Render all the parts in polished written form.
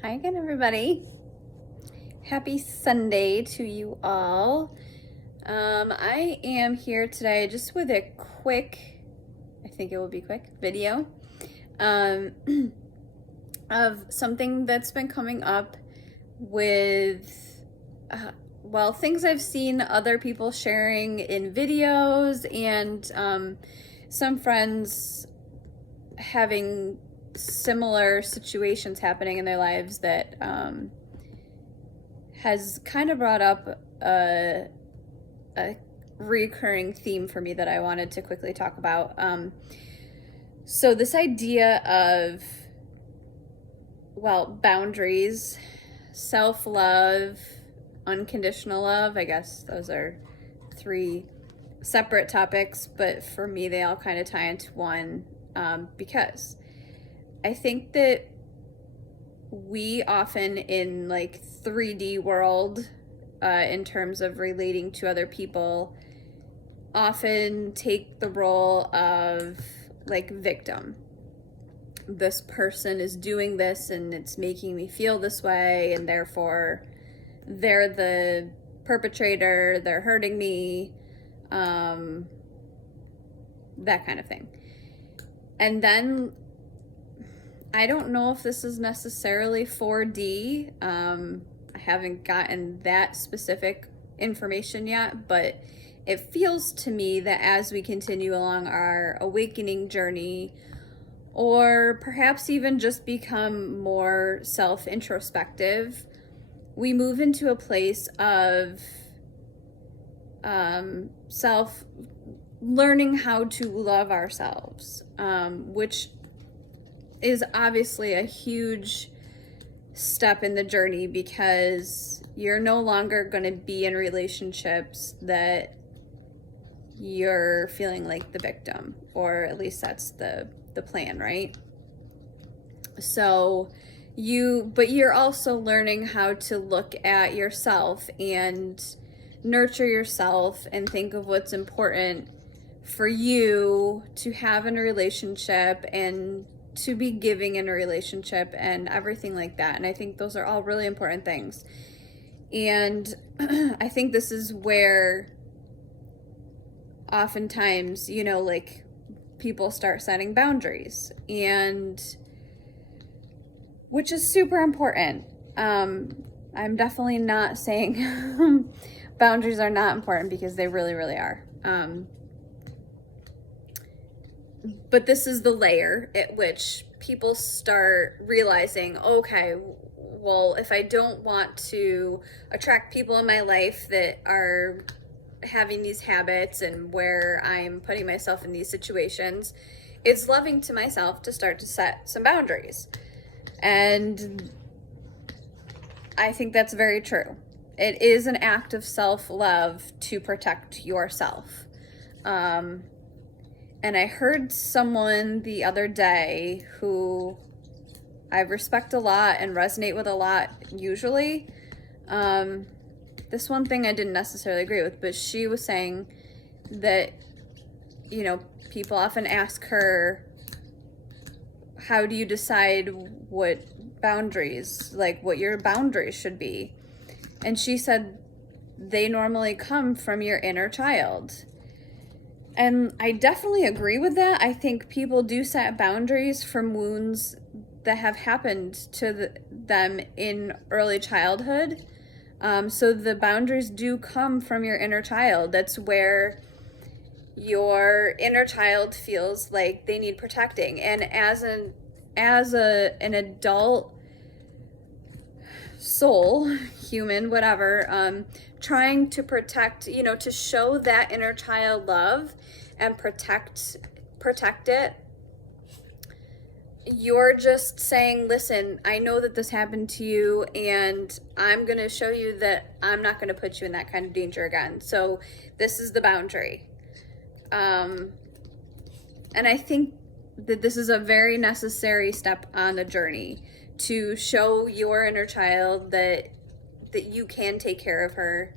Hi again, everybody. Happy Sunday to you all. I am here today just with a quick, I think it will be quick, video um, of something that's been coming up with, things I've seen other people sharing in videos and some friends having similar situations happening in their lives that has kind of brought up a recurring theme for me that I wanted to quickly talk about. So this idea of, boundaries, self-love, unconditional love, I guess those are three separate topics, but for me they all kind of tie into one, because I think that we often in like 3D world, in terms of relating to other people, often take the role of like victim. This person is doing this and it's making me feel this way, and therefore they're the perpetrator, they're hurting me, that kind of thing. And then I don't know if this is necessarily 4D. I haven't gotten that specific information yet, but it feels to me that as we continue along our awakening journey, or perhaps even just become more self-introspective, we move into a place of self learning how to love ourselves, which is obviously a huge step in the journey, because you're no longer going to be in relationships that you're feeling like the victim, or at least that's the plan, right? So you're also learning how to look at yourself and nurture yourself and think of what's important for you to have in a relationship and to be giving in a relationship and everything like that. And I think those are all really important things. And I think this is where oftentimes, like people start setting boundaries, and which is super important. I'm definitely not saying boundaries are not important, because they really, really are. But this is the layer at which people start realizing, okay, well, if I don't want to attract people in my life that are having these habits and where I'm putting myself in these situations, it's loving to myself to start to set some boundaries. And I think that's very true. It is an act of self-love to protect yourself. And I heard someone the other day who I respect a lot and resonate with a lot usually. This one thing I didn't necessarily agree with, but she was saying that, people often ask her, how do you decide what boundaries, like what your boundaries should be? And she said, they normally come from your inner child. And I definitely agree with that. I think people do set boundaries from wounds that have happened to them in early childhood. So the boundaries do come from your inner child. That's where your inner child feels like they need protecting. And as an adult soul, human, whatever, trying to protect, to show that inner child love and protect it, you're just saying, listen, I know that this happened to you, and I'm going to show you that I'm not going to put you in that kind of danger again. So this is the boundary. And I think that this is a very necessary step on the journey to show your inner child that you can take care of her,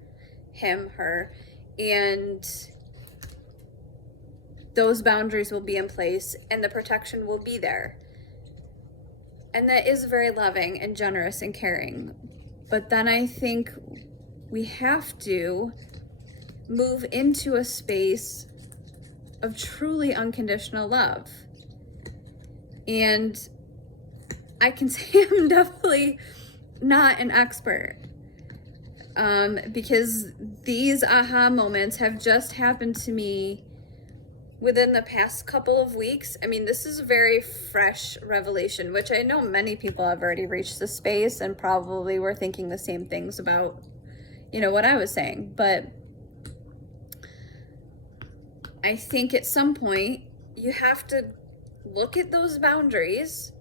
and those boundaries will be in place and the protection will be there. And that is very loving and generous and caring. But then I think we have to move into a space of truly unconditional love. And I can say I'm definitely not an expert, because these aha moments have just happened to me within the past couple of weeks. I mean, this is a very fresh revelation, which I know many people have already reached this space and probably were thinking the same things about, what I was saying. But I think at some point you have to look at those boundaries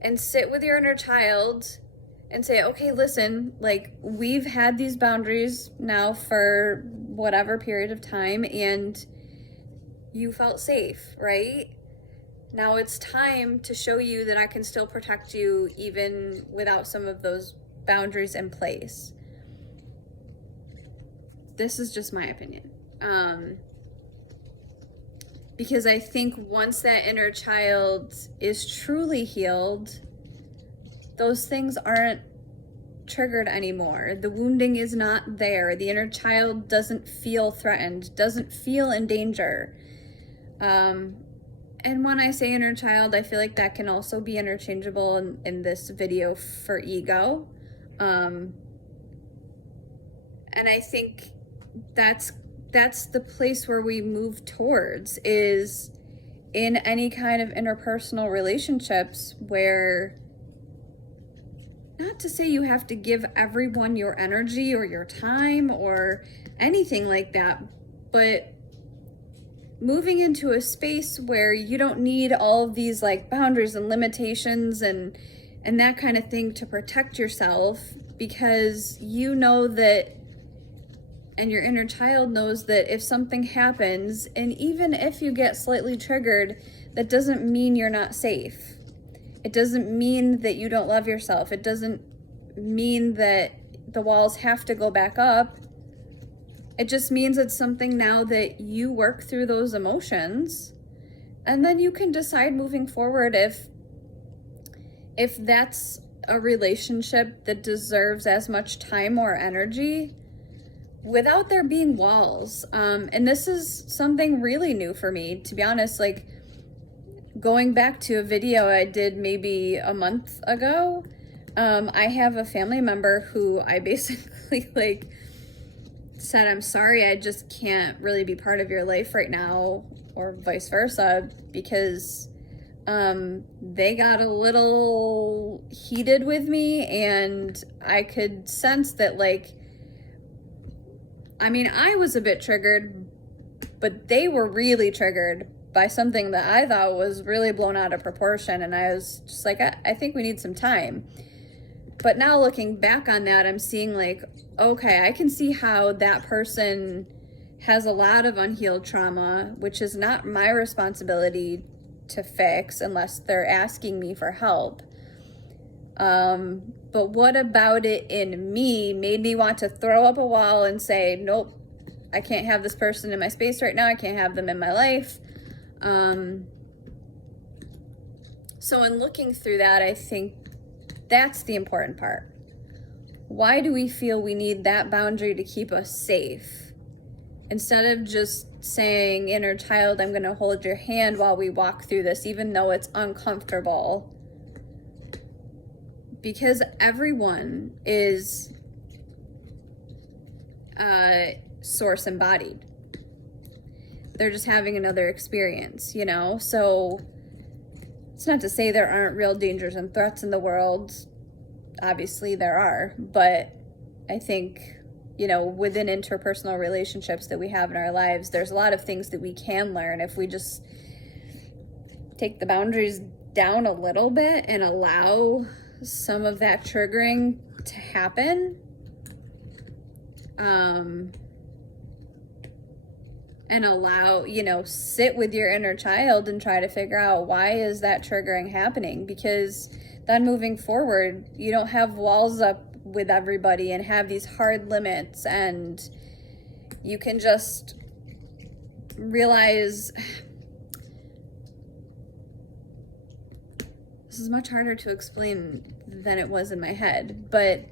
and sit with your inner child and say, okay, listen, like, we've had these boundaries now for whatever period of time, and you felt safe, right? Now it's time to show you that I can still protect you even without some of those boundaries in place. This is just my opinion. Because I think once that inner child is truly healed, those things aren't triggered anymore. The wounding is not there. The inner child doesn't feel threatened, doesn't feel in danger. And when I say inner child, I feel like that can also be interchangeable in this video for ego. And I think that's the place where we move towards, is in any kind of interpersonal relationships, where, not to say you have to give everyone your energy or your time or anything like that, but moving into a space where you don't need all of these like boundaries and limitations and that kind of thing to protect yourself, because you know that, and your inner child knows that if something happens, and even if you get slightly triggered, that doesn't mean you're not safe. It doesn't mean that you don't love yourself. It doesn't mean that the walls have to go back up. It just means it's something now that you work through those emotions, and then you can decide moving forward if that's a relationship that deserves as much time or energy without there being walls. And this is something really new for me, to be honest. Like, going back to a video I did maybe a month ago, I have a family member who I basically like said, I'm sorry, I just can't really be part of your life right now, or vice versa, because they got a little heated with me, and I could sense that, like, I mean, I was a bit triggered, but they were really triggered by something that I thought was really blown out of proportion, and I was just like, I think we need some time. But now looking back on that, I'm seeing like, okay, I can see how that person has a lot of unhealed trauma, which is not my responsibility to fix unless they're asking me for help. But what about it in me made me want to throw up a wall and say, nope, I can't have this person in my space right now. I can't have them in my life. So in looking through that, I think that's the important part. Why do we feel we need that boundary to keep us safe? Instead of just saying, inner child, I'm going to hold your hand while we walk through this, even though it's uncomfortable. Because everyone is source embodied. They're just having another experience, So it's not to say there aren't real dangers and threats in the world. Obviously there are, but I think, within interpersonal relationships that we have in our lives, there's a lot of things that we can learn if we just take the boundaries down a little bit and allow some of that triggering to happen. And allow, sit with your inner child and try to figure out, why is that triggering happening? Because then moving forward, you don't have walls up with everybody and have these hard limits, and you can just realize this is much harder to explain than it was in my head, but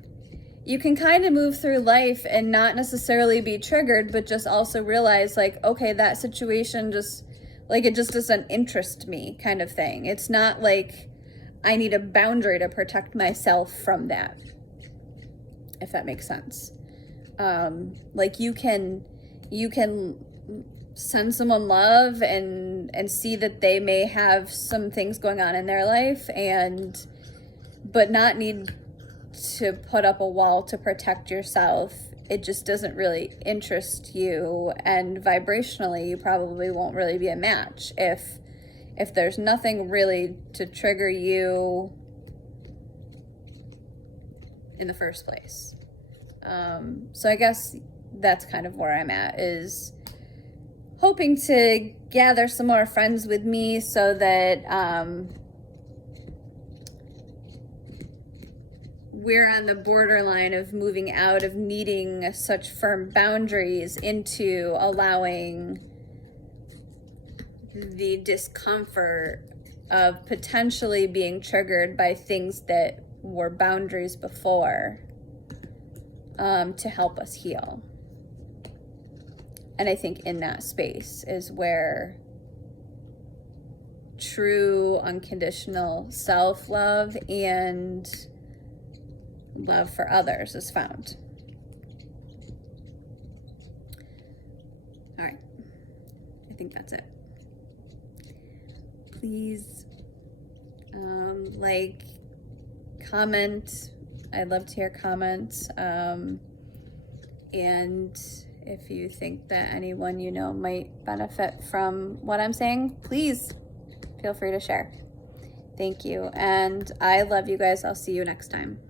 you can kind of move through life and not necessarily be triggered, but just also realize, like, okay, that situation just, like, it just doesn't interest me, kind of thing. It's not like I need a boundary to protect myself from that, if that makes sense. Like, you can send someone love and see that they may have some things going on in their life, but not need to put up a wall to protect yourself. It just doesn't really interest you, and vibrationally you probably won't really be a match if there's nothing really to trigger you in the first place. So I guess that's kind of where I'm at, is hoping to gather some more friends with me so that we're on the borderline of moving out of needing such firm boundaries into allowing the discomfort of potentially being triggered by things that were boundaries before, to help us heal. And I think in that space is where true unconditional self-love and love for others is found. All right, I think that's it. Please like, comment. I'd love to hear comments. And if you think that anyone you know might benefit from what I'm saying, please feel free to share. Thank you. And I love you guys. I'll see you next time.